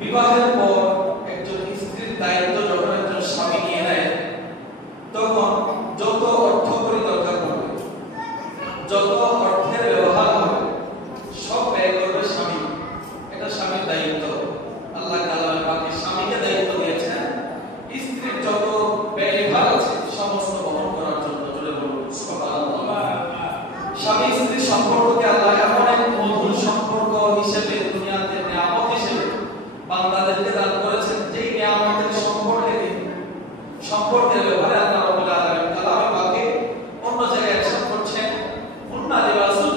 বিবাহের পর একজন স্ত্রীর দায়িত্ব যখন একজন স্বামী নিয়ে নেয়, তখন যত অর্থ করি দরকার পড়বে, যত অর্থের ব্যবহার হবে, সব ব্যয় করবে স্বামী। এটা স্বামীর দায়িত্ব। আল্লাহ কালামে পাকে স্বামীকে দায়িত্ব দিয়েছেন স্ত্রীর যত ব্যয়ভার আছে সমস্ত বহন করার জন্য। জোরে বলুন সুবহানাল্লাহ। স্বামী স্ত্রীর সম্পর্ককে আল্লাহ এমন এক মধুর সম্পর্ক হিসেবে দুনিয়াতে নিয়ামত হিসেবে বান্দাদেরকে দান করেছেন, যেই নিয়ামতের সম্পর্কের ব্যাপারে আল্লাহ রাব্বুল আলামিন কালামে পাকে অন্য জায়গায় ইরশাদ করছেন, হুন্না লিবাসুন,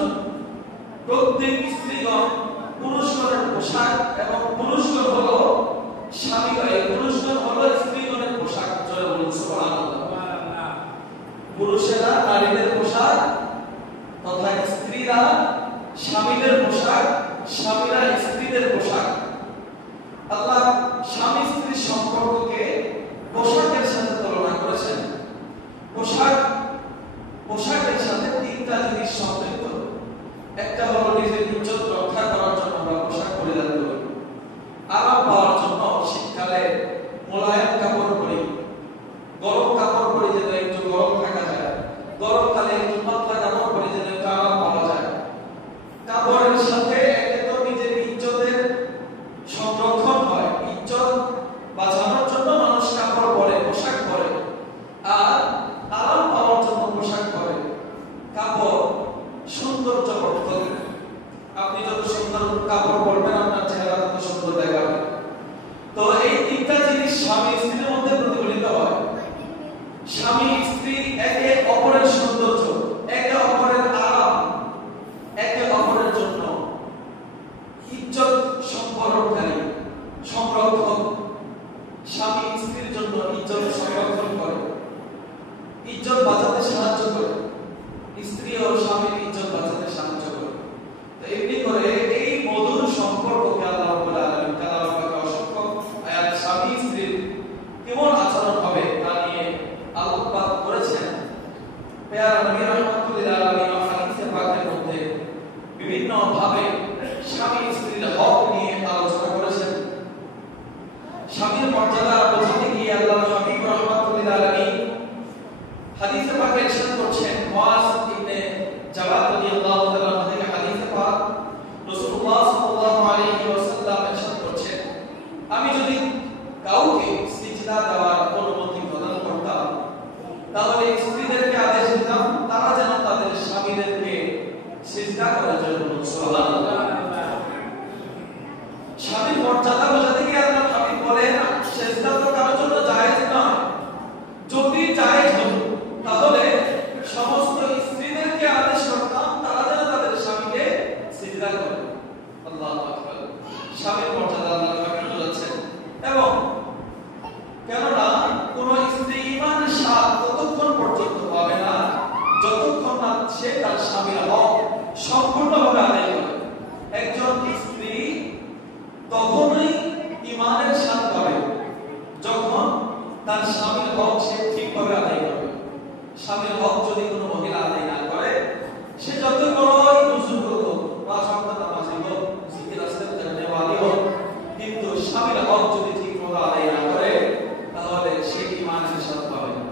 প্রত্যেক স্ত্রীগণ পুরুষগণের পোশাক এবং পুরুষগণ হলো স্বামীগণ, পুরুষগণ হলো স্ত্রীগণের পোশাক। জোরে বলুন সুবহানাল্লাহ। পুরুষেরা নারীদের পোশাক তথা স্ত্রীরা স্বামীদের পোশাক, স্বামীরা স্ত্রীদের পোশাক। আল্লাহ স্বামী স্ত্রীর সম্পর্ককে পোশাকের সাথে তুলনা করেছেন। পোশাকের সাথে তিনটা জিনিস সম্পৃক্ত। একটা হলো নিজের ইজ্জত রক্ষা করার জন্য আমরা পোশাক পরিধান করি, আরাম পাওয়ার জন্য শীতকালে মোলায়েম কাপড় পরি, গরম কাপড় পরি যেন একটু গরম থাকা যায়, গরমকালে একটু পাতলা কাপড় পরি যেন একটু আরাম পাওয়া যায়। কাপড়ের সাথে একে তো নিজের ইজ্জতের সংরক্ষণ হয়, ইজ্জত বাঁচানোর জন্য মানুষ কাপড় পরে, পোশাক পরে, আর আরাম পাওয়ার জন্য পোশাক পরে। কাপড় সৌন্দর্য বর্ধক। আপনি যত সুন্দর কাপড় পরবেন আপনার চেহারা তত সুন্দর দেখাবে। তো এই তিনটা জিনিস স্বামী স্ত্রীর মধ্যে প্রতিফলিত হয়। স্বামী স্ত্রী একে অপরের সৌন্দর্য, একে অপরের আরাম, একে অপরের জন্য ইজ্জত সংরক্ষণকারী, সংরক্ষক। স্বামী স্ত্রীর জন্য ইজ্জত সংরক্ষণ করে, ইজ্জত বাঁচাতে সাহায্য করে, স্ত্রীও স্বামীর ইজ্জত বাঁচাতে সাহায্য করে। তো এমনি করে এই মধুর সম্পর্ককে আল্লাহ রাব্বুল আলামিন কালামে পাকে অসংখ্য আয়াত স্বামী স্ত্রীর কেমন আচরণ হবে তা নিয়ে আলোকপাত করেছেন। পেয়ারা নবী রাহমাতুল্লাহ আলাইহি হাদিসে পাকের মধ্যে বিভিন্ন ভাবে স্বামী স্ত্রীর হক নিয়ে আলোচনা করেছেন। স্বামীর মর্যাদা বোঝাতে গিয়ে আল্লাহর হাবিব রাহমাতুল্লাহ আলাইহি হাদিসে পাকে ইরশাদ করছেন, মুআজ ইবনে জাবাল রাদিয়াল্লাহু তাআলা থেকে হাদিসে পাক রাসূলুল্লাহ সাল্লাল্লাহু আলাইহি ওয়াসাল্লাম ইরশাদ করছেন, আমি যদি কাউকে সিজদা দেওয়ার অনুমতি প্রদান করতাম তাহলে স্ত্রীদেরকে আদেশ দিতাম তারা যেন তাদের স্বামীদেরকে সিজদা করে। জন্য সুবহানাল্লাহ। স্বামীর মর্যাদা বোঝাতে গিয়ে আল্লাহর হাবিব বলেন, সিজদা তো কারোর জন্য জায়েজ নয়, যদি জায়েজ হতো তাহলে সমস্ত স্ত্রীদেরকে আদেশ করতাম তারা যেন তাদের স্বামীকে সিজদা করে। আল্লাহু আকবার। স্বামীর মর্যাদা আল্লাহর হাবিব বোঝাচ্ছেন। এবং কেননা কোন স্ত্রী ঈমানের স্বাদ ততক্ষণ পর্যন্ত পাবে না যতক্ষণ না সে তার স্বামীর হক সম্পূর্ণভাবে আদায় করে। একজন স্ত্রী তখনই ঈমানের স্বাদ পাবে যখন তার স্বামীর হক সে ঠিকভাবে আদায় করবে। স্বামীর হক যদি কোনো মহিলা আদায় না করে, সে যত বড়ই বুজুর্গ হোক, পাঁচ ওয়াক্ত নামাজি হোক, জিকির আজকার নেওয়ালি হোক, কিন্তু স্বামীর হক যদি ঠিকভাবে আদায় না করে তাহলে সে ঈমানের স্বাদ পাবে না।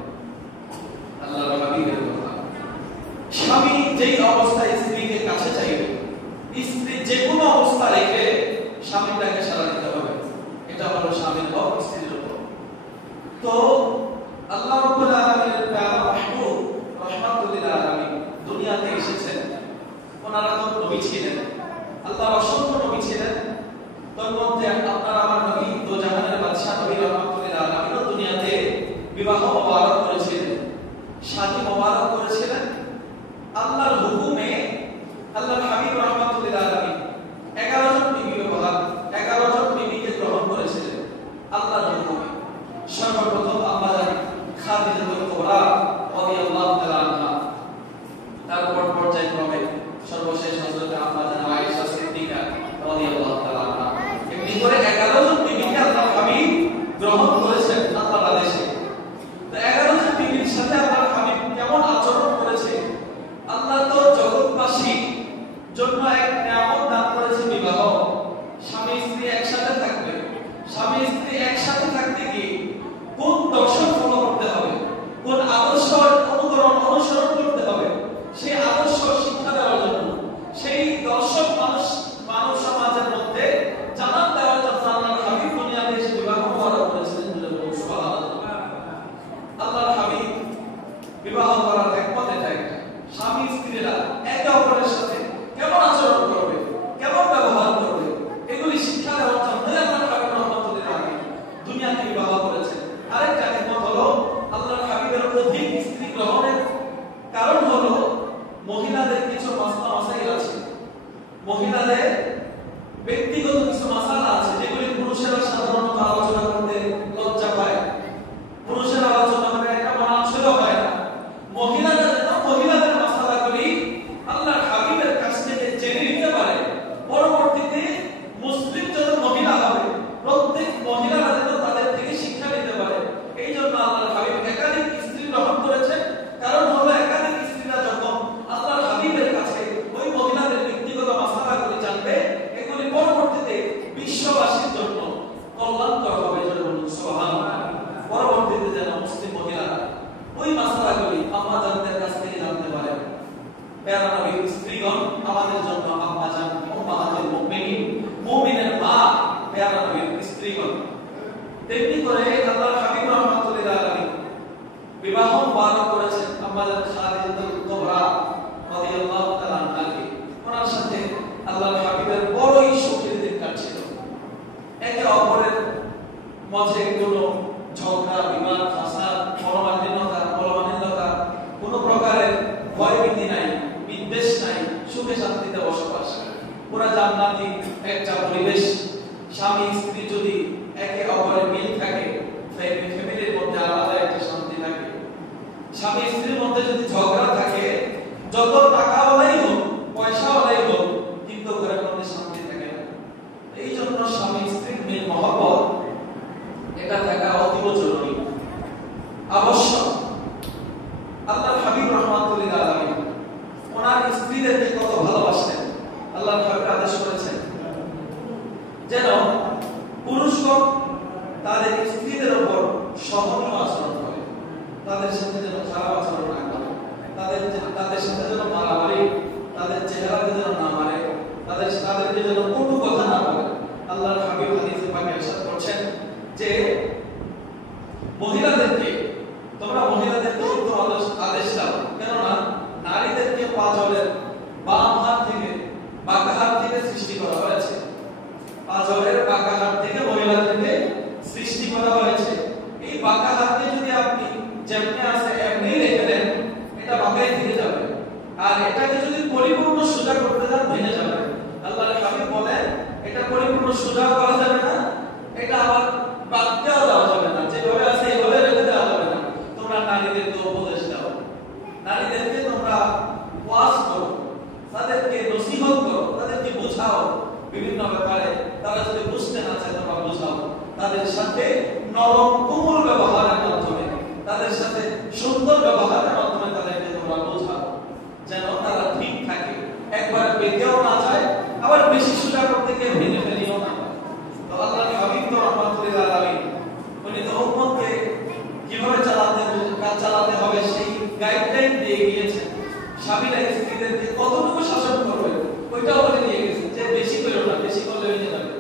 আল্লাহর হাবিবের কথা, স্বামী যেই অবস্থায় স্ত্রীকে কাছে চাইবে, স্ত্রী যে কোনো অবস্থা রেখে স্বামীটাকে সাড়া দিতে হবে। এটা হলো স্বামীর হক স্ত্রীর উপর। তো আল্লাহ রাব্বুল আলামিনের প্যারা মাহবুব রাহমাতুল্লিল আলামিন দুনিয়াতে এসেছেন। ওনারা তো নবী ছিলেন, আল্লাহর অসংখ্য নবী ছিলেন। তার মধ্যে আপনার আমার নবী দো জাহানের বাদশা নবী রাহমাতুল্লিল আলামিন দুনিয়াতে বিবাহ মোবারক করেছিলেন, শাদী মোবারক করেছিলেন। আল্লাহর হুকুমে আল্লাহর হাবিব রাহমাতুল্লিল আলামিন 11 জন বিবিকে গ্রহণ করেছিলেন আল্লাহর হুকুমে। সর্বপ্রথম আমাদের খাদিজাতুল কুবরা রাদিয়াল্লাহু তাআলা আনহা, তারপর পর্যায়ক্রমে সর্বশেষ হযরত আমাদের আয়েশা সিদ্দিকা রাদিয়াল্লাহু তাআলা আনহা। এমনি করে 11 জন বিবিকে আল্লাহর হাবিব গ্রহণ করেছেন আল্লাহর আদেশে। তো 11 জন বিবির সাথে আল্লাহর হাবিব কেমন আচরণ করেছে, আল্লাহ তো জগৎবাসী জন্য এক নিয়ামত দান করেছে বিবাহ। স্বামী স্ত্রী একসাথে থাকবে, স্বামী স্ত্রী একসাথে থাকতে গিয়ে কোন দর্শন ফলো করতে হবে, কোন আদর্শ অনুসরণ করতে হবে, সেই আদর্শ শিক্ষা দেওয়ার জন্য, সেই দর্শক মানব সমাজের মধ্যে জানান দেওয়ার জন্য আল্লাহর হাবিব দুনিয়াতে এসে বিবাহ করা করেছিলেন। সুবহানাল্লাহ। আল্লাহর হাবিব বিবাহ করার হিকমত এটাই, স্বামী স্ত্রীরা একে অপরের সাথে কেমন আচরণ করবে, কেমন ব্যবহার করবে, এগুলি শিক্ষা দেওয়ার জন্য আল্লাহর হাবিব রহমাতুল্লিল আলামিন দুনিয়াতে বিবাহ করেছেন। আরেকটা হিকমত হলো আল্লাহর হাবিবের অধিক স্ত্রী গ্রহণের কারণ হলো মহিলাদের কিছু মাসাইল আছে, মহিলাদের ব্যক্তিগত কিছু মাসালা আছে যেগুলি পুরুষেরা সাধারণত আলোচনা করতে লজ্জা পায়, পুরুষেরা আলোচনা করে একটা মানানসই হয় না। মহিলাদের মাসালাগুলি আল্লাহর হাবিবের কাছ থেকে জেনে নিতে পারে, পরবর্তীতে মুসলিম যত মহিলা হবে প্রত্যেক মহিলারা যেন তাদের থেকে শিক্ষা নিতে পারে। এই জন্য আল্লাহর হাবিব একাধিক স্ত্রী গ্রহণ করেছেন। কারণ হলো একাধিক স্ত্রীরা যখন আল্লাহর হাবিবের কাছে ওই মহিলাদের ব্যক্তিগত মাসালাগুলি জানবে, এগুলি পরবর্তীতে বিশ্ববাসীর জন্য কল্যাণকর হবে। সুবহানাল্লাহ। পরবর্তীতে যেন মুসলিম মহিলারা ওই মাসালাগুলি আম্মাজানদের কাছ থেকে জানতে পারে। প্যারা নবীর স্ত্রীগণ আমাদের জন্য আম্মাজান, উম্মাহাতুল মুমিনিন, মুমিনের মা প্যারা নবীর স্ত্রীগণ। তেমনি করে আল্লাহর হাবিব রহমাতুল্লিল আলামিন বিবাহ মুবারক করেছেন আম্মাজান খাদিজাতুল কুবরা রাদিয়াল্লাহু তাআলা আনহাকে। ওনার সাথে আল্লাহর হাবিবের বড়ই সুখের দিন কাটছিল। একে অপরের মাঝে কোনো ঝগড়া, বিবাদ, ফাসাদ, মনোমালিন্যতা, কোনো প্রকারের ভয়ভীতি নাই, বিদ্বেষ নাই, সুখে শান্তিতে বসবাস। পুরা জান্নাতি একটা পরিবেশ। স্বামী স্ত্রী যদি একে অপরের মিল থাকে, ফ্যামিলির মধ্যে আলাদা একটা শান্তি থাকে। স্বামী স্ত্রীর মধ্যে যদি ঝগড়া থাকে, যত টাকাওয়ালাই হোক, পয়সাওয়ালাই হোক, কিন্তু ঘরের মধ্যে শান্তি থাকে না। এই জন্য স্বামী স্ত্রীর মিল মহব্বত এটা থাকা অতীব জরুরি, আবশ্যক। আল্লাহর হাবিব রহমাতুল্লিল আলামিন ওনার স্ত্রীদেরকে কত ভালোবাসেন। আল্লাহর হাবিব আদেশ করেছেন যেন পুরুষগণ তাদের স্ত্রীদের উপর সহনীয় আচরণ করে, তাদের সাথে যেন খারাপ আচরণ না করে, তাদের সাথে যেন মারামারি, তাদের চেহারাকে যেন না মারে, তাদেরকে যেন কটু কথা না বলে। আল্লাহর হাবিব হাদিসে পাকে ইরশাদ করছেন যে মহিলাদেরকে উত্তম আদেশ দাও, কেননা নারীদেরকে পাঁজরের বাম হাত থেকে বাঁকা হাত থেকে সৃষ্টি করা হয়েছে। পাঁজরের বাঁকা হাত থেকে মহিলাদেরকে সৃষ্টি করা হয়েছে। এই বাঁকা হাতকে যদি আপনি যেমনি আছে এমনি রেখে দেন, এটা বাঁকাই থেকে যাবে, আর এটাকে যদি পরিপূর্ণ সোজা করতে যান ভেঙে যাবে। আল্লাহর হাবিব বলেন এটা পরিপূর্ণ সোজা করা যাবে না, এটা আবার বাঁকতেও দেওয়া যাবে না, যেভাবে আছে এইভাবে রেখে দেওয়া যাবে না। তোমরা নারীদেরকে উপদেশ দাও, নারীদেরকে তোমরা ওয়াজ করো, তাদেরকে নসিহত করো, তাদেরকে বোঝাও বিভিন্ন ব্যাপারে। তারা যদি বুঝতে না চায় তোমরা বোঝাও, তাদের সাথে নরম কোমল ব্যবহারের মাধ্যমে, তাদের সাথে সুন্দর ব্যবহারের মাধ্যমে তাদেরকে তোমরা বোঝাও, যেন তারা ঠিক থাকে, একবার বেঁধেও না যায়, আবার বেশি সোজা করতে গিয়ে ভেঙে ফেলিও না। তো আল্লাহর হাবিব তো রহমাতুল্লিল আলামিন উনি তো উম্মতকে কিভাবে চালাতে হবে সেই গাইডলাইন দিয়ে গিয়েছেন। স্বামীরা স্ত্রীদেরকে কতটুকু শাসন করবে ওইটাও বলে দিয়ে গেছেন, যে বেশি করো না, বেশি করলে ভেঙে যাবে,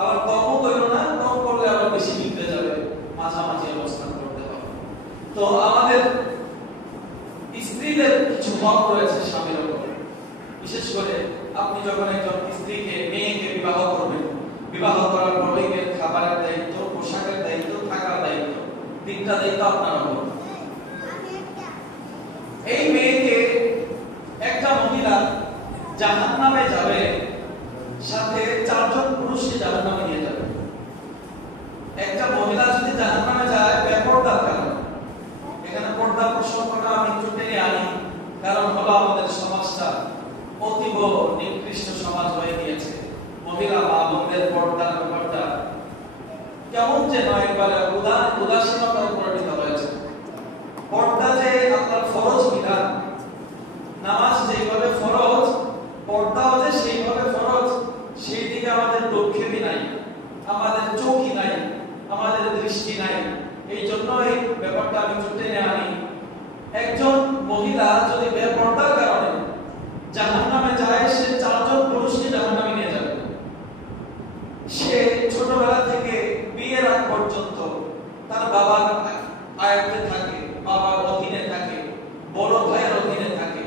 আবার কমও করো না, কম করলে আবার বেশি বিগড়ে যাবে, মাঝামাঝি অবস্থান করতে হবে। তো আমাদের স্ত্রীদের কিছু হক রয়েছে স্বামীর উপর। বিশেষ করে আপনি যখন একজন স্ত্রীকে, মেয়েকে বিবাহ করবেন, বিবাহ করার পরে খাবারের দায়িত্ব, পোশাকের দায়িত্ব, থাকার দায়িত্ব, তিনটা দায়িত্ব আপনার উপর। এই মেয়েকে একটা মহিলা জাহান্নামে যাবে, সাথে চারজন পুরুষকে জাহান্নামে নিয়ে যাবে। একটা মহিলা যদি জাহান্নামে যায় বেপরদার কারণে, এখানে পর্দার প্রসঙ্গটা আমি একটু টেনে আনি, কারণ হলো আমাদের সমাজটা অতীব নিকৃষ্ট সমাজ হয়ে গিয়েছে। মহিলা মা বোনদের পর্দার ব্যাপারটা কেমন যেন একবারে উদাসীনতার পরিণত হয়েছে। পর্দা যে আপনার ফরজ বিধান, নামাজ যেভাবে ফরজ, পর্দাও যে সেইভাবে ফরজ, সেই দিকে আমাদের দক্ষেপই নাই, আমাদের চোখই নাই, খুশি নাই। এই জন্য এই ব্যাপারটা আমি টেনে আনি। একজন মহিলা যদি বেপরদার কারণে জাহান্নামে যায়, সে 4 জন পুরুষকে জাহান্নামে নিয়ে যাবে। সে ছোটবেলা থেকে বিয়ের আগ পর্যন্ত তার বাবার আয়ত্তে থাকে, বাবার অধীনে থাকে, বড় ভাইয়ের অধীনে থাকে।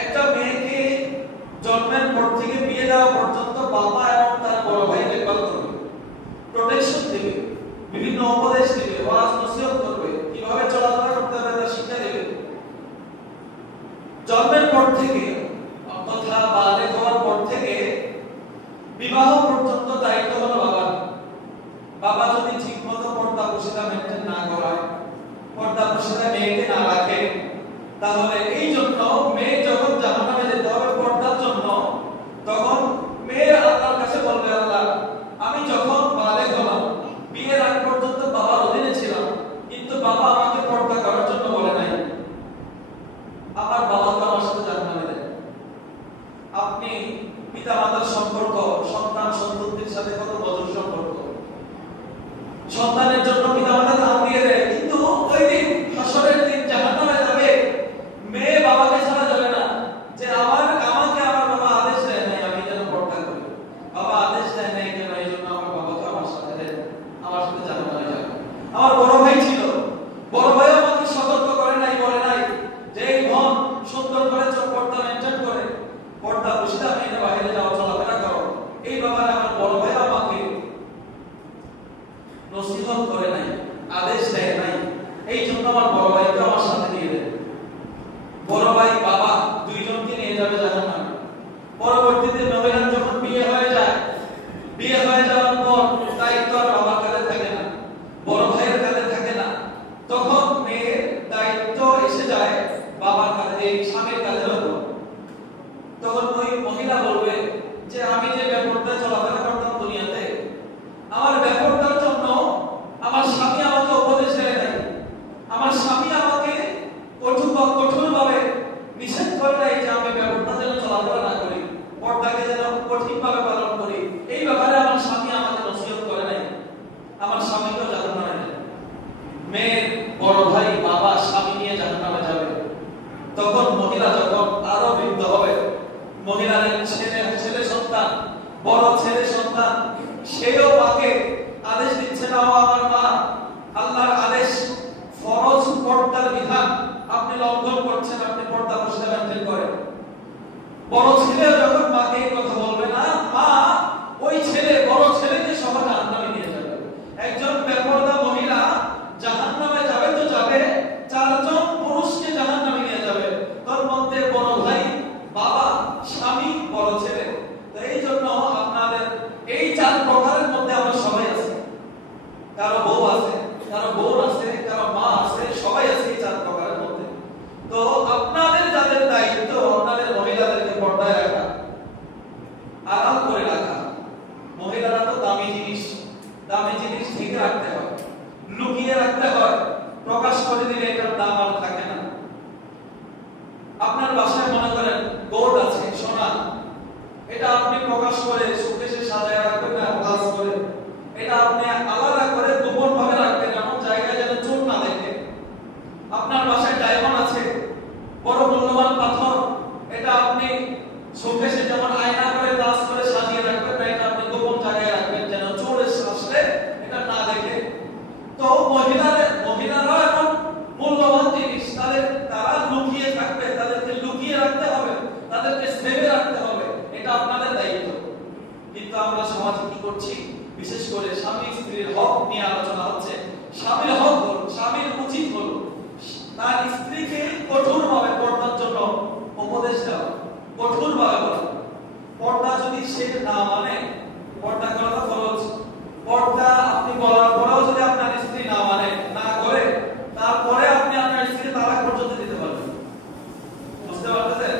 একটা মেয়েকে জন্মের পর থেকে বিয়ে দেওয়া পর্যন্ত বাবা এবং তার বড় ভাই দেখভাল করবে, প্রোটেকশন দেবে, বিভিন্ন উপদেশ দেবে, ওয়াজ নসিহত করবে, কিভাবে চলাফেরা করতে হবে তার শিক্ষা দেবে। জন্মের পর থেকে তথা বালেগ হওয়ার পর থেকে বিবাহ পর্যন্ত দায়িত্ব হলো বাবার। বাবা যদি ঠিকমতো পর্দা প্রশিদা মেনটেন না করায়, পর্দা প্রশিদা মেয়েকে না রাখে, তাহলে এই জন্য মেয়ে যখন জাহান্নামে যেতে হবে পর্দার জন্য, তখন মেয়ে আল্লাহর কাছে বলবে, আল্লাহ আমি যখন বালেগ হলাম, বিয়ের আগ পর্যন্ত বাবার অধীনে ছিলাম, কিন্তু বাবা আমাকে পর্দা করার জন্য বলে নাই। আমার বাবা তো আমার সাথে জাহান্নামে দেয়। আপনি পিতামাতার সম্পর্ক সন্তান সন্ততির সাথে কত মধুর সম্পর্ক। সন্তানের জন্য পিতামাতা দান দিয়ে দেয়, কিন্তু ওই দিন হাসরের দিন জাহান্নামে যাবে, মেয়ে বাবাকে ছাড়া যাবে না। যে আমাকে আমার বাবা আদেশ দেয় নাই আমি যেন পর্দা করি, বাবা আদেশ দেয় নাই কেন, এই জন্য আমার বাবা তো আমার সাথে দেয়, আমার সাথে জাহান্নামে যাবে। আমার বড় ভাই ছিল, বড় ভাই আমাকে সতর্ক করে নাই, বলে নাই যে এই বোন সুন্দর করে পর্দা মেনটেন করে, পর্দা প্রশিদা মেনে বাইরে যাও, চলাফেরা করো। এই ব্যাপারে আমার বড় ভাই আমাকে নসিহত করে নাই, আদেশ দেয় নাই। এই জন্য আমার বড় ভাইকে আমার সাথে দিয়ে দেয়। বড় ভাই বাবা দুইজনকে নিয়ে যাবে জাহান্নামে। পরবর্তীতে মহিলার যখন বিয়ে হয়ে যায়, বিয়ে হয়ে যাওয়ার পর দায়িত্ব আর বাবার কাঁধে থাকে না, বড় ভাইয়ের কাঁধে থাকে না, তখন মেয়ের দায়িত্ব এসে যায় বাবার কাঁধে, স্বামীর কাঁধে হলো। তখন ওই মহিলা বলবে যে আমি যে বেপরদায় চলাফেরা করতাম দুনিয়াতে, আমার বেপরদার জন্য আমার স্বামী আমাকে উপদেশ দেয় নাই, আমার স্বামী আমাকে কঠোরভাবে নিষেধ করে নাই যে আমি বেপরদা যেন চলাফেরা না করি, পর্দাকে যেন কঠিনভাবে পালন করি। এই ব্যাপারে আমার স্বামী আমাকে নসিহত করে নাই, আমার স্বামীকেও জাহান্নামে দেয়। মেয়ের বড় ভাই বাবা স্বামী নিয়ে জাহান্নামে যাবে। তখন মহিলা যখন আরো বৃদ্ধ হবে, মহিলার ছেলে সন্তান, বড় ছেলে সন্তান, সেও মাকে আদেশ দিচ্ছে না, আমার মা আল্লাহর আদেশ, ফরজ পর্দার বিধান আপনি লঙ্ঘন করছেন, আপনি পর্দা প্রশিদা মেনটেন করেন। বড় ছেলে যখন মাকে এই কথা বলবে না, মা ওই ছেলে বড় ছেলেকে সবাই জাহান্নামে নিয়ে যাবে। একজন বেপরদা মহিলা জাহান্নামে যাবে তো যাবে, 4 জন পুরুষকে জাহান্নামে নিয়ে যাবে, তার মধ্যে বড় ভাই বাবা স্বামী বড় ছেলে। তো এই জন্য আপনাদের এই 4 প্রকারের মধ্যে আমরা সবাই আছি। কারো বউ আছে, কারো বোন আছে, কারো মা আছে, সবাই আছে এই 4 প্রকারের মধ্যে। তো আপনাদের যাদের দায়িত্ব, আপনাদের মহিলাদেরকে পর্দায় রাখা, আড়াল করে রাখা। মহিলারা তো দামি জিনিস ঠিক রাখতে হয়, লুকিয়ে রাখতে হয়, প্রকাশ করে দিলে এটার দাম আর থাকে না। আপনার বাসায় মনে করেন গোল্ড আছে, সোনা, এটা আপনি প্রকাশ করে শোকেসে সাজায় রাখবেন না, গ্লাস করে, এটা আপনি আলাদা করে গোপন ভাবে রাখবেন, এমন জায়গায় যেন চোর না দেখে। আপনার বাসায় ডায়মন্ড আছে, বড় মূল্যবান পাথর, এটা আপনি শোকেসে যেমন আয়না করে গ্লাস করে সাজিয়ে রাখবেন না, এটা আপনি গোপন জায়গায় রাখবেন যেন চোর আসলে এটা না দেখে। তো মহিলারা এমন মূল্যবান জিনিস তারা লুকিয়ে থাকবে, তাদেরকে লুকিয়ে রাখতে হবে, তাদেরকে সেভে রাখতে হবে, এটা আপনাদের দায়িত্ব। কিন্তু আমরা সমাজে কি করছি, বিশেষ করে স্বামী স্ত্রীর হক নিয়ে আলোচনা হচ্ছে। স্বামীর হক হলো, স্বামীর উচিত হলো তার স্ত্রীকে কঠোরভাবে পর্দার জন্য উপদেশ দেওয়া, কঠোরভাবে বলা। পর্দা যদি সে না মানে, পর্দা করা ফরজ, পর্দা আপনি বলার পরেও যদি আপনার স্ত্রী না মানে, না করে, তারপরে আপনি আপনার স্ত্রীকে তালাক পর্যন্ত দিতে পারবেন। বুঝতে পারতেছেন?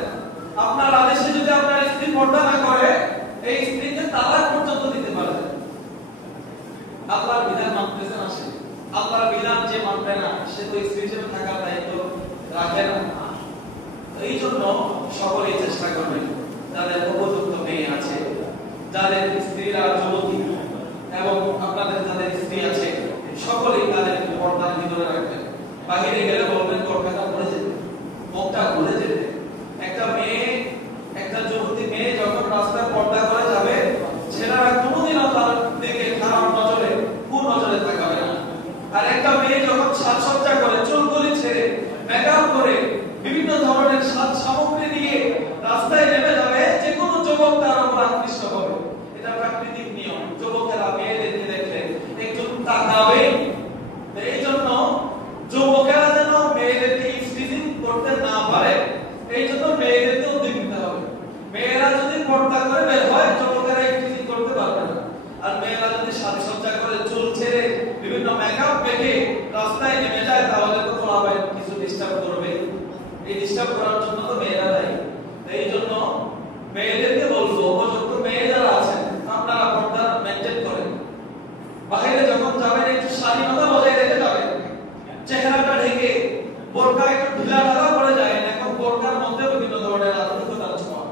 আপনার আদেশে যদি আপনার স্ত্রী পর্দা না করে, এই স্ত্রীকে তালাক পর্যন্ত দিতে পারবেন। আল্লাহর বিধান মানতেছেন আসে, আল্লাহর বিধান যে মানবে না সে তো স্ত্রী হিসেবে থাকার দায়িত্ব রাখে না। এই জন্য সকলেই চেষ্টা করবেন, যাদের উপযুক্ত মেয়ে আছে, যাদের স্ত্রীরা যুবতী এবং আপনাদের যাদের স্ত্রী আছে, সকলেই তাদের পর্দার ভিতরে রাখবেন। বাহিরে গেলে বলবেন পর্দাটা পরে যেতে, মুখটা খুলে যেতে। একটা মেয়ে, একটা যুবতী মেয়ে যখন রাস্তায় পর্দা করে যাবে, ছেলেরা কোনোদিনও তার দিকে খারাপ নজরে, কুনজরে তাকাবে না। আর একটা মেয়ে যখন সাজসজ্জা করে, চুলগুলি ছেড়ে, মেকআপ করে, বিভিন্ন ধরনের সাজ সামগ্রী দিয়ে রাস্তায় নেমে যাবে, যে কোনো যুবক তার উপর আকৃষ্ট হবে। এটা প্রাকৃতিক নিয়ম। যুবকেরা মেয়েদেরকে দেখলে একটু তাকাবে। এই জন্য যুবকেরা যেন মেয়েদেরকে স্টিচিং করতে না পারে, এই জন্য মেয়েদেরকে উদ্যোগ নিতে হবে। মেয়েরা যদি পর্দা করে বের হয়, যুবকেরা স্টিচিং করতে পারবে না। আর মেয়েরা যদি সাজসজ্জা করে, চুল ছেড়ে, বিভিন্ন মেকআপ মেখে রাস্তায় নেমে যায়, তাহলে তো পোলাপান কিছু ডিস্টার্ব করবে। এই ডিস্টার্ব করার জন্য তো মেয়েরা দায়ী। এই জন্য মেয়েদেরকে বলবো, উপযুক্ত মেয়ে যারা আছেন, আপনারা পর্দা মেইনটেইন করেন। বাইরে যখন যাবেন একটু স্বাধীনতা বজায় রেখে যাবেন। চেহারাটা ঢেকে, বোরকা একটু ঢিলাঢালা পরে যায় না। এখন বোরকার মধ্যে বিভিন্ন ধরনের আধুনিকতার ছোঁয়া।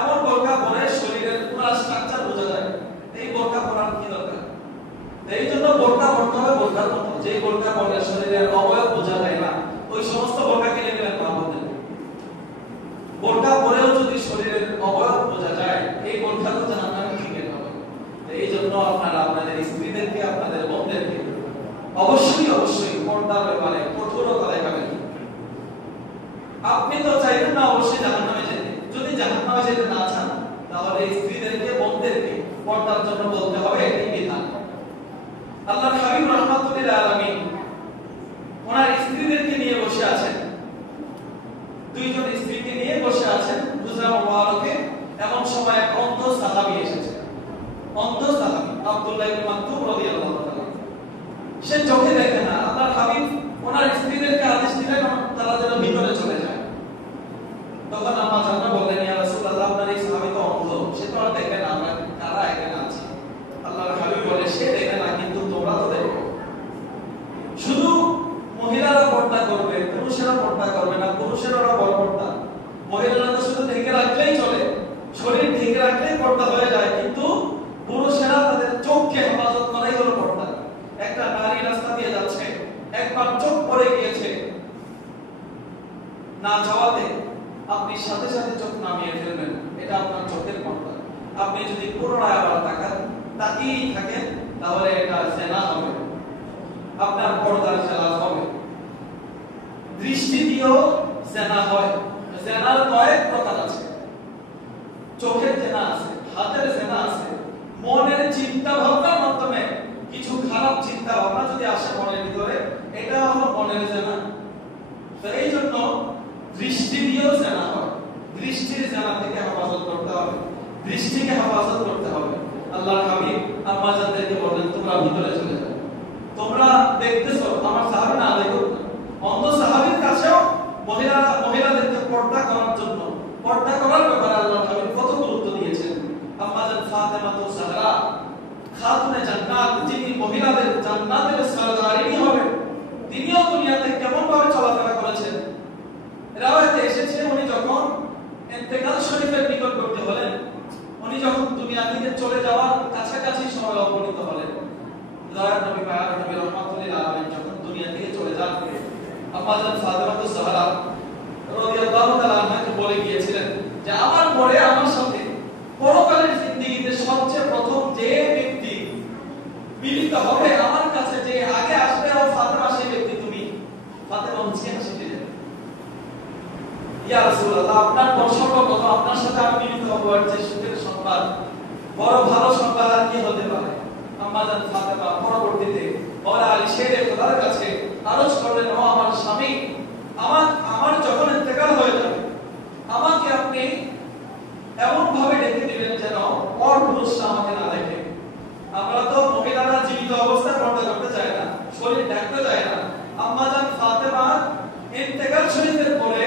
এমন বোরকা পরে শরীরের পুরো স্ট্রাকচার বোঝা যায়। এই বোরকা পরার কি দরকার? এই জন্য বোরকা পরতে হবে বোরকার মতো। যে বোরকা পরলে শরীরের অবয়ব বোঝা যায় না, ওই সমস্ত বোরকা কিনে নিলেন ভাবতেন। বোরকা পরেও যদি শরীরের অবয়ব বোঝা যায়, এই বোরকা তো জাহান্নামে টিকে যাবে। এই জন্য আপনারা আপনাদের স্ত্রীদেরকে, আপনাদের বোনদেরকে অবশ্যই পর্দার ব্যাপারে কঠোরতা দেখাবেন। আপনি তো চাইবেন না অবশ্যই জাহান্নামে যেতে। যদি জাহান্নামে যেতে না চান, তাহলে স্ত্রীদেরকে, বোনদেরকে পর্দার জন্য বলতে হবে এই বিধান। আল্লাহর হাবিব রাহমাতুল্লিল আলামিন ওনার স্ত্রীদেরকে নিয়ে বসে আছেন। দুইজন স্ত্রীকে নিয়ে বসে আছেন হুজরা মুবারকে। এমন সময় এক অন্ধ সাহাবী এসেছে। অন্ধ সাহাবী আব্দুল্লাহ ইবনে মাকতুম রাদিয়াল্লাহু তাআলা। সে চোখে দেখে না। আল্লাহর হাবিব ওনার স্ত্রীদেরকে আদেশ দিলেন তারা যেন ভিতরে চলে যায়। তখন আম্মা জান্নাত বললেন, ইয়া রাসূলুল্লাহ, আপনার এই সাহাবী তো অন্ধ, সে তো আর দেখে না, আমরা কারা এখানে আছি। আল্লাহর হাবিব বলে, সে দেখে না, কিন্তু তোমরা তো দেখো। শুধু মহিলারা পর্দা করবে, পুরুষেরা পর্দা করবে না। পুরুষেরা বড় পর্দা। মহিলারা তো শুধু ঢেকে রাখলেই চলে, শরীর ঢেকে রাখলেই পর্দা হয়ে যায়, কিন্তু পুরুষেরা তাদের চোখকে হেফাজত করাই হলো পর্দা। একটা নারী রাস্তা দিয়ে যাচ্ছে, একবার চোখ পড়ে গিয়েছে না চাওয়াতে, আপনি সাথে সাথে চোখ নামিয়ে ফেলবেন, এটা আপনার চোখের পর্দা। আপনি যদি পুনরায় আবার তাকিয়ে থাকেন, তাহলে এটা জেনা হবে, আপনার পর্দার খেলাফ হবে। দৃষ্টি দিয়েও জেনা হয়। জেনার কয়েক প্রকার আছে। চোখের জেনা আছে, হাতের জেনা আছে, মনের চিন্তা ভাবনার মাধ্যমে কিছু খারাপ চিন্তা ভাবনা যদি আসে মনের ভিতরে, এটা হলো মনের জেনা। তো এই জন্য দৃষ্টি দিয়েও জেনা হয়। দৃষ্টির জেনা থেকে হেফাজত করতে হবে, দৃষ্টিকে হেফাজত করতে হবে। আল্লাহর হাবিব আম্মা জানদেরকে বলেন, তোমরা ভিতরে চলে যাও। তোমরা দেখতেছো আমার সাহাবী না দেখো। অন্ধ সাহাবীর কাছেও মহিলাদেরকে পর্দা করার জন্য, পর্দা করার ব্যাপারে আল্লাহর হাবিব কত গুরুত্ব দিয়েছেন। আম্মা জান ফাতেমা তো জাহরা খাতুনে জান্নাত, যিনি মহিলাদের জান্নাতের সরদারিনী হবে, তিনিও দুনিয়াতে কেমন ভাবে চলাফেরা করেছেন। রাওয়ায়াতে এসেছে, উনি যখন ইন্তেকাল শরীফের নিকটবর্তী হলেন, উনি যখন দুনিয়া থেকে চলে যাওয়ার কাছাকাছি সময় উপনীত হলেন, দয়ার নবী পাক নবী রাহমাতুল্লিল আলামিন যখন দুনিয়া থেকে চলে যান, আম্মা জান ফাতেমা তো জাহরা রাদিয়াল্লাহু তাআলা আনহাকে বলে গিয়েছিলেন যে আমার পরে আমার সাথে পরকালের জিন্দেগিতে সবচেয়ে প্রথম যে ব্যক্তি মিলিত হবে আমার কাছে, যে আগে আসবে ও ফাতেমা, সেই ব্যক্তি তুমি। ফাতেমা মুসকিন হাসিতে, ইয়া রাসূলুল্লাহ, আপনার দর্শক কত, আপনার সাথে আমি মিলিত হব, আর যে সুখের সংবাদ, বড় ভালো সংবাদ আর কি হতে পারে। আম্মা জান ফাতেমা পরবর্তীতে মাওলা আলী শেরে খোদার কাছে আরজ করলেন, ও আমার স্বামী, আমার যখন ইন্তেকাল হয়ে যাবে, আমাকে আপনি এমন ভাবে ডেকে দিবেন যেন পর পুরুষরা আমাকে না দেখে। আমরা তো মহিলারা জীবিত অবস্থায় পর্দা করতে চায় না, শরীর ঢাকতে চায় না। আম্মা জান ফাতেমা ইন্তেকাল শরীফের পরে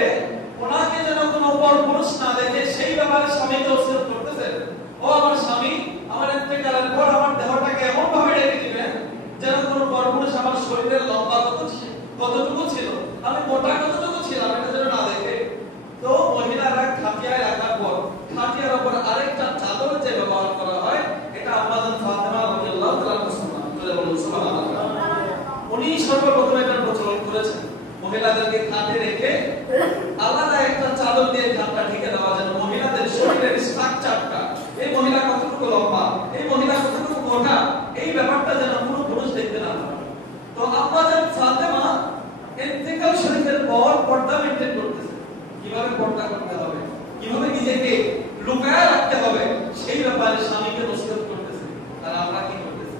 ওনাকে যেন কোনো পর পুরুষ না দেখে, সেই ব্যাপারে স্বামীকে ওসিয়ত করতেছেন, ও আমার স্বামী, আমার ইন্তেকালের পর আমার দেহটাকে এমন ভাবে ডেকে দিবেন যেন কোনো পর পুরুষ আমার শরীরের লম্বা কতটুকু ছিল, আমি মোটা কতটুকু ছিলাম, এটা যেন না দেখে। তো মহিলারা খাটিয়ায় রাখার পর খাটিয়ার উপর আরেকটা চাদর যে ব্যবহার করা হয়, এটা আম্মা জান ফাতেমা রাদিয়াল্লাহু তাআলা মহিলাদেরকে খাটে রেখে আলাদা একটা চাদর দিয়ে খাটটা ঢেকে দেওয়া, যেন মহিলাদের শরীরের স্ট্রাকচারটা, এই মহিলা কতটুকু লম্বা, এই মহিলা কতটুকু মোটা, এই ব্যাপারটা যেন কোনো পুরুষ দেখতে না পারে। তো আম্মাজান ফাতেমা ইন্তেকাল শরীফের পর পর্দা মেইনটেইন করতেছে, কিভাবে পর্দা করতে হবে, কিভাবে নিজেকে লুকায় রাখতে হবে, সেই ব্যাপারে স্বামীকে নসিহত করতেছে। আর আমরা কি করতেছি?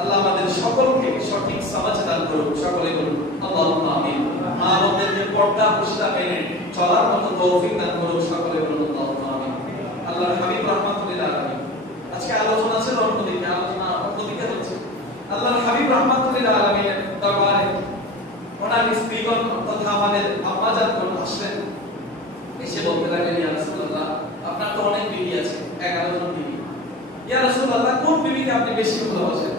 আল্লাহ আমাদের সকলকে সঠিক সমাজ দান করুন, সকলে বলুন আল্লাহুম্মা আমিন। মা বোনদেরকে পর্দা প্রশিক্ষা মেনে চলার মতো তৌফিক দান করুন, সকলে বলুন আল্লাহুম্মা আমিন। আল্লাহর হাবিব রাহমাতুল্লাহ আলাইহি, আজকে আলোচনা ছিল অন্যদিকে, আলোচনা অন্যদিকে হচ্ছে আল্লাহর হাবিব রাহমাতুল্লাহ আলাইহির দরবারে ওনার স্ত্রীগণ তথা আমাদের আম্মাজান আসলেন, এসে বলতে লাগলেন, ইয়া রাসূলুল্লাহ, আপনার তো অনেক বিবি আছে, 11 জন বিবি, ইয়া রাসূলুল্লাহ, কোন বিবিকে আপনি বেশি ভালোবাসেন?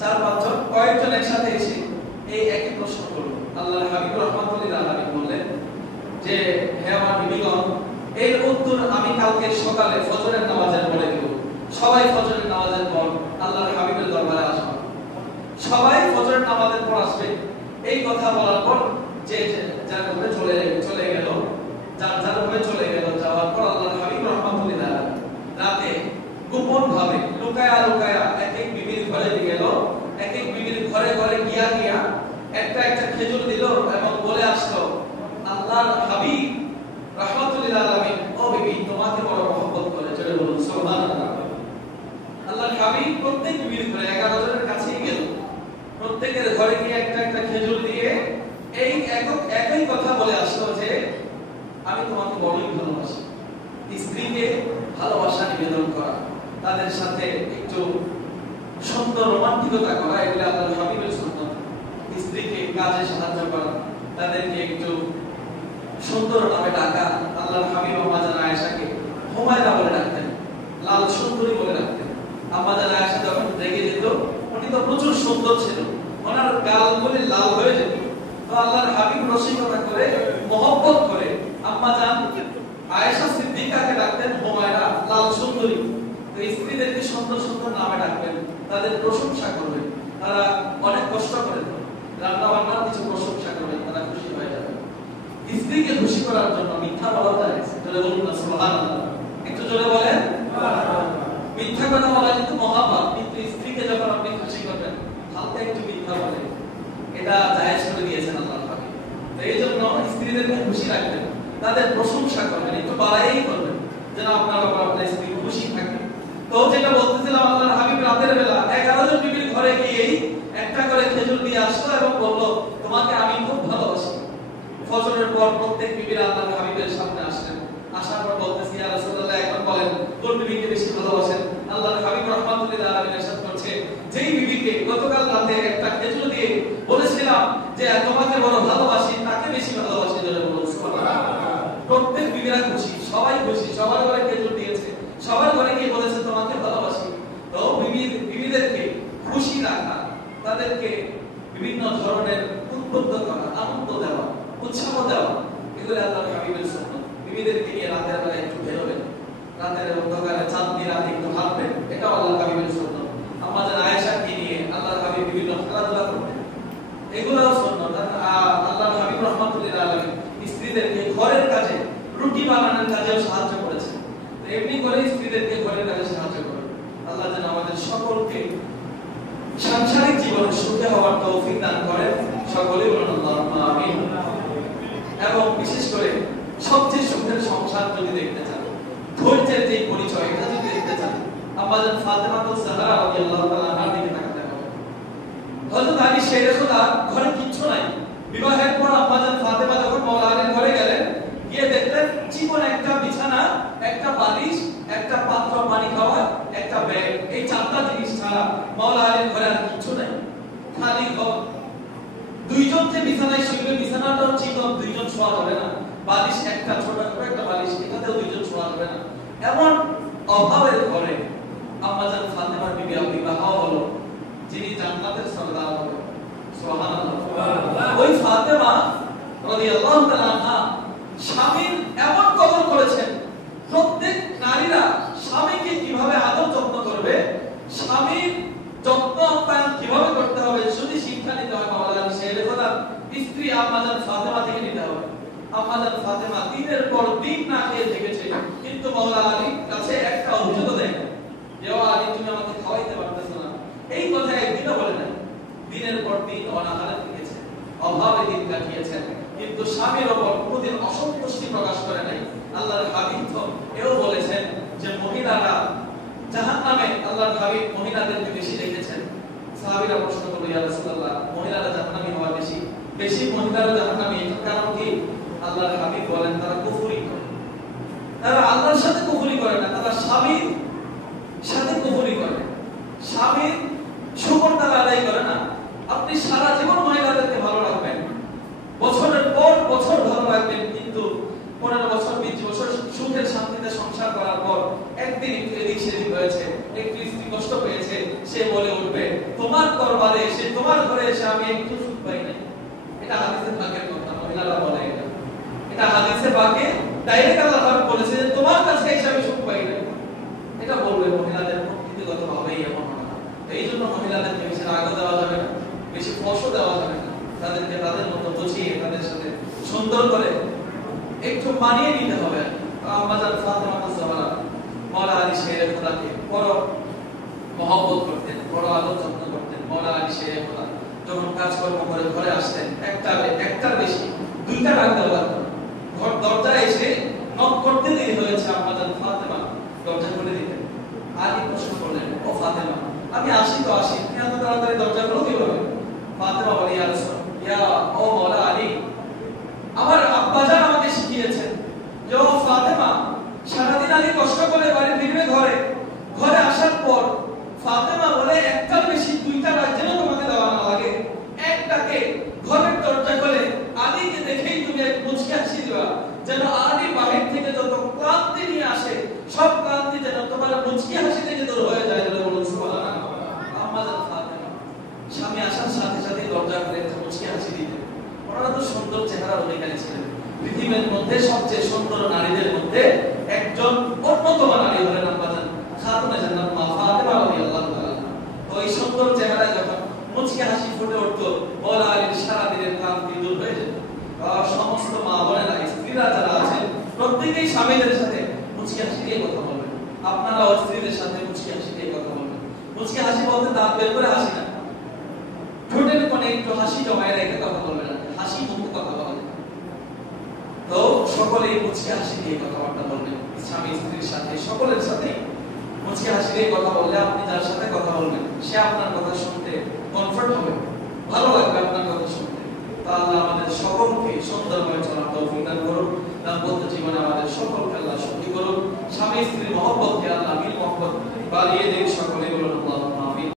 4-5 জন কয়েকজন একসাথে এসে এই একই প্রশ্ন করলো। আল্লাহর হাবিব রাহমাতুল্লাহ আলাইহি বললেন যে, হে আমার বিবিগণ, এর উত্তর আমি কালকে সকালে ফজরের নামাজের পরে দেব। সবাই ফজরের নামাজের পর আল্লাহর হাবিবের দরবারে আসবে, সবাই ফজরের নামাজের পর আসবে। এই কথা বলার পর যে যার ঘরে চলে গেল, যার ঘরে চলে গেল, যাওয়ার পর আল্লাহর হাবিব রাহমাতুল্লাহ রাতে গোপন ভাবে লুকায়া লুকায়া এক এক বিবির ঘরে গেল, এক এক বিবির ঘরে ঘরে গিয়া একটা একটা খেজুর দিল এবং বলে আসলো, আল্লাহর হাবিব রাহমাতুল্লাহ আলাইহি, ও বিবি, তোমাকে বড় মহব্বত করে, জোরে বলুন সুবহানাল্লাহ। আল্লাহর হাবিব প্রত্যেক বিবির ঘরে 11 জনের কাছে গেল, প্রত্যেকের ঘরে গিয়ে একটা একটা খেজুর দিয়ে এই একই কথা বলে আসলো যে, আমি তোমাকে বড়ই ভালোবাসি। স্ত্রীকে ভালোবাসা নিবেদন করা, তাদের সাথে একটু সুন্দর রোমান্টিকতা করা, এগুলো আল্লাহর হাবিবের সুন্নাত। স্ত্রীকে কাজে সাহায্য করা, তাদেরকে একটু সুন্দর নামে ডাকা। আল্লাহর হাবিব আম্মাজান আয়েশাকে হুমায়রা বলে ডাকতেন, লাল সুন্দরী বলে ডাকতেন। আম্মাজান আয়েশা যখন রেগে যেত, উনি তো প্রচুর সুন্দর ছিল, ওনার গালগুলি লাল হয়ে যেত, তো আল্লাহর হাবিব রসিকতা করে মহব্বত করে আম্মাজান আয়েশা সিদ্দিকাকে ডাকতেন হুমায়রা, লাল সুন্দরী। তো স্ত্রীদেরকে সুন্দর সুন্দর নামে ডাকবেন, তাদের প্রশংসা করবেন, তারা অনেক কষ্ট করেন, রান্না বান্নার কিছু প্রশংসা করবেন, তারা খুশি হয়ে যাবে। স্ত্রীকে খুশি করার জন্য মিথ্যা বলা যায়, জোরে বলুন না সুবহানাল্লাহ, একটু জোরে বলেন। মিথ্যা কথা বলা কিন্তু মহাপাপ, কিন্তু স্ত্রীকে যখন আপনি খুশি করবেন হালকা একটু মিথ্যা বলে, এটা জায়েজ করে দিয়েছেন আল্লাহর হাবিব। তো এইজন্য স্ত্রীদেরকে খুশি রাখবেন, তাদের প্রশংসা করবেন, একটু বাড়াই করবেন, যেন আপনার বাবা আপনার স্ত্রী খুশি থাকে। তো যেটা বলতেছিলাম, আল্লাহর হাবিব রাতের বেলা 11 জন বিবির ঘরে গিয়েই একটা করে খেজুর দিয়ে আসলো এবং বলল, তোমাকে আমি খুব ভালোবাসি। ফজরের পর প্রত্যেক বিবিরা আল্লাহর হাবিবের সামনে আসলেন, আসার পর বলতেছি, ইয়া রাসূলুল্লাহ, এখন বলেন কোন বিবিকে বেশি ভালোবাসেন? আল্লাহর হাবিব রাহমাতুল্লাহ আলাইহি ইরশাদ করছে, যেই বিবিকে গতকাল রাতে একটা খেজুর দিয়ে বলেছিলাম যে তোমাকে বড় ভালোবাসি, তাকে বেশি ভালোবাসি, জোরে বলুন সুবহানাল্লাহ। প্রত্যেক বিবিরা খুশি, সবাই খুশি, সবার ঘরে খেজুর দিয়েছে, সবার ঘরে গিয়ে বলেছে তোমাকে ভালোবাসি। তো বিবিদেরকে খুশি রাখা, তাদেরকে বিভিন্ন ধরনের উদ্বুদ্ধ করা, আনন্দ দেওয়া, উৎসাহ দেওয়া, এগুলো আল্লাহর হাবিবের সুন্নাত। বিবিদেরকে নিয়ে রাতের বেলা একটু বেরোবেন, রাতের অন্ধকারে চাঁদনি রাতে একটু হাঁটবেন, এটা আল্লাহর হাবিবের সুন্নাত। আমাদের আয়েশাকে নিয়ে আল্লাহর হাবিব বিভিন্ন খেলাধুলা করতেন, এগুলোও সুন্নাত। আল্লাহর হাবিব রাহমাতুল্লাহ আলাইহি স্ত্রীদেরকে ঘরের কাজে, রুটি বানানোর কাজেও সাহায্য করেছেন। তো এমনি করে স্ত্রীদেরকে ঘরের কাজে সাহায্য করেন। আল্লাহ যেন আমাদের সকলকে সাংসারিক জীবনে সুখে হওয়ার তৌফিক দান করেন, সকলেই বলুন আল্লাহুম্মা আমিন। এবং বিশেষ করে সবচেয়ে সুখের সংসার যদি দেখতে চান, ধৈর্যের যে পরিচয়, এটা যদি দেখতে চান, আম্মাজান ফাতেমাতুজ জাহরা রাদিয়াল্লাহু তাআলা আনহার দিকে তাকাতে হবে। হযরত আলী শেরে খোদা ঘরে কিচ্ছু নাই, বিবাহের পর আম্মাজান ফাতেমা যখন মাওলা আলীর ঘরে গেলেন, গিয়ে দেখলেন চিকন একটা বিছানা, একটা বালিশ, একটা পাত্র পানি খাওয়া, একটা ব্যাগ, এই 4টা জিনিস ছাড়া মাওলা আলীর ঘরে আর কিছু নাই, খালি ঘর। দুইজন যে বিছানায় শুইবে, বিছানাটাও চিকন, দুইজন শোয়া যাবে না, বালিশ একটা ছোট একটা বালিশ, এটাতেও দুইজন শোয়া যাবে না, এমন অভাবের ঘরে আম্মাজান ফাতেমার বিবাহ হলো, যিনি জান্নাতের সরদার হবেন। সুবহানাল্লাহ। ওই ফাতেমা রাদিয়াল্লাহু তাআলা আনহা স্বামীর এমন কদর করেছেন, প্রত্যেক নারীরা স্বামীকে কিভাবে আদর যত্ন করবে, স্বামীর যত্ন আপ্যায়ন কিভাবে করতে হবে, যদি শিক্ষা নিতে হয় মাওলা আলী শেরে খোদা স্ত্রী আম্মাজান ফাতেমা থেকে নিতে হবে। আম্মাজান ফাতেমা দিনের পর দিন না খেয়ে থেকেছে, কিন্তু মাওলা আলীর কাছে একটা অভিযোগও দেয় না যে ও আলী তুমি আমাকে খাওয়াইতে পারতেছ না, এই কথা একদিনও বলে না। দিনের পর দিন অনাহারে থেকেছে, অভাবে দিন কাটিয়েছেন, কিন্তু স্বামীর ওপর কোনোদিন অসন্তুষ্টি প্রকাশ করে নাই। আল্লাহর হাবিব তো এও বলেছেন যে মহিলারা জাহান্নামে, আল্লাহর হাবিব মহিলাদেরকে বেশি দেখেছেন। সাহাবীরা প্রশ্ন করল, ইয়া রাসূলুল্লাহ, মহিলারা জাহান্নামী হওয়া বেশি বেশি মহিলারা জাহান্নামী, এর কারণ কি? আল্লাহর হাবিব বলেন তারা কুফরি করে, তারা আল্লাহর সাথে কুফরি করে না, তারা স্বামীর সাথে কুফরি করে, স্বামীর শুকর তারা আদায় করে না। আপনি সারা জীবন মহিলাদেরকে ভালো রাখবেন, বছরের পর বছর ভালো রাখবেন, কিন্তু 15 বছর 20 বছর সুখের শান্তিতে সংসার করার পর একদিন একটু এদিক সেদিক হয়েছে, একটু স্ত্রী কষ্ট পেয়েছে, সে বলে উঠবে তোমার দরবারে এসে, তোমার ঘরে এসে আমি একটু সুখ পাই নাই। এটা হাদিসে পাকের কথা, মহিলারা বলে এটা, এটা হাদিসে পাকে ডাইরেক্ট আল্লাহ পাক বলেছে যে তোমার কাছে এসে আমি সুখ পাই নাই। এটা বলবে মহিলাদের প্রকৃতিগত ভাবেই এমন হয়। তো এই জন্য মহিলাদেরকে বেশি রাগ দেওয়া যাবে না, বেশি কষ্ট দেওয়া যাবে না, তাদেরকে তাদের মতো বুঝিয়ে তাদের সাথে সুন্দর করে একটু মানিয়ে নিতে হবে। আম্মাজান ফাতেমা আয-জাহরা মাওলা আলী শেরে খোদাকে বড় মহব্বত করতেন, বড় আদর যত্ন করতেন। মাওলা আলী শেরে খোদা যখন কাজকর্ম করে ঘরে আসতেন, একটার বেশি দুইটা ডাক দেওয়া লাগতো। ঘর দরজায় এসে নক করতে দেরি হয়েছে, আম্মাজান ফাতেমা দরজা খুলে দিতেন। আলী প্রশ্ন করলেন, ও ফাতেমা, আমি আসি তো আসি, তুমি এত তাড়াতাড়ি দরজা খুলো কিভাবে? ফাতেমা বলে, ইয়া ও মাওলা আলী, আমার আব্বাজান আমাকে শিখিয়েছেন যে ও ফাতেমা, সারাদিন আগে কষ্ট করে বাড়ি ফিরবে, ঘরে আসার পর ফাতেমা বলে একটার বেশি দুইটা রাত যেন তোমাকে দেওয়া না লাগে, একটাকে ঘরের দরজা খুলে আলীকে দেখেই তুমি এক মুচকি হাসি দিবা, যেন আলী বাহির থেকে যত ক্লান্তি নিয়ে আসে সব ক্লান্তি যেন তোমার মুচকি হাসি থেকে দূর হয়ে যায়। যেন বলুন সুবহানাল্লাহ। আম্মাজান ফাতেমা স্বামী আসার সাথে সাথে দরজা খুলে একটা মুচকি হাসি দিতেন। ওনারা তো সুন্দর চেহারার অধিকারী ছিলেন। পৃথিবীর মধ্যে সবচেয়ে সুন্দর নারীদের মধ্যে একজন অন্যতম নারী হলেন আম্মাজান খাতুনে জান্নাত মা ফাতেমা রাদিয়াল্লাহু তাআলা। তো এই সুন্দর চেহারায় যখন মুচকি হাসি ফুটে উঠতো, মাওলা আলীর সারা দিনের ক্লান্তি দূর হয়ে যেত। সমস্ত মা বোনেরা, স্ত্রীরা যারা আছেন, প্রত্যেকেই স্বামীদের সাথে মুচকি হাসি দিয়ে কথা বলবেন। আপনারাও স্ত্রীদের সাথে মুচকি হাসি দিয়ে কথা বলবেন। মুচকি হাসি বলতে দাঁত বের করে হাসি না, ঠোঁটের কোণে একটু হাসি জমায় রেখে কথা বলবেন, হাসি মুখে কথা বলবেন। তো সকলেই মুচকি হাসি দিয়ে কথাবার্তা বলবেন, স্বামী স্ত্রীর সাথে সকলের সাথে মুচকি হাসি দিয়ে কথা বললে আপনি যার সাথে কথা বলবেন সে আপনার কথা শুনতে কমফর্ট হবে, ভালো লাগবে আপনার কথা শুনতে। তো আল্লাহ আমাদের সকলকে সুন্দরভাবে চলার তৌফিক দান করুন। দাম্পত্য জীবনে আমাদের সকলকে আল্লাহ সুখী করুন। স্বামী স্ত্রীর মহব্বতকে আল্লাহ মিল মহব্বত বাড়িয়ে দিন সকলে।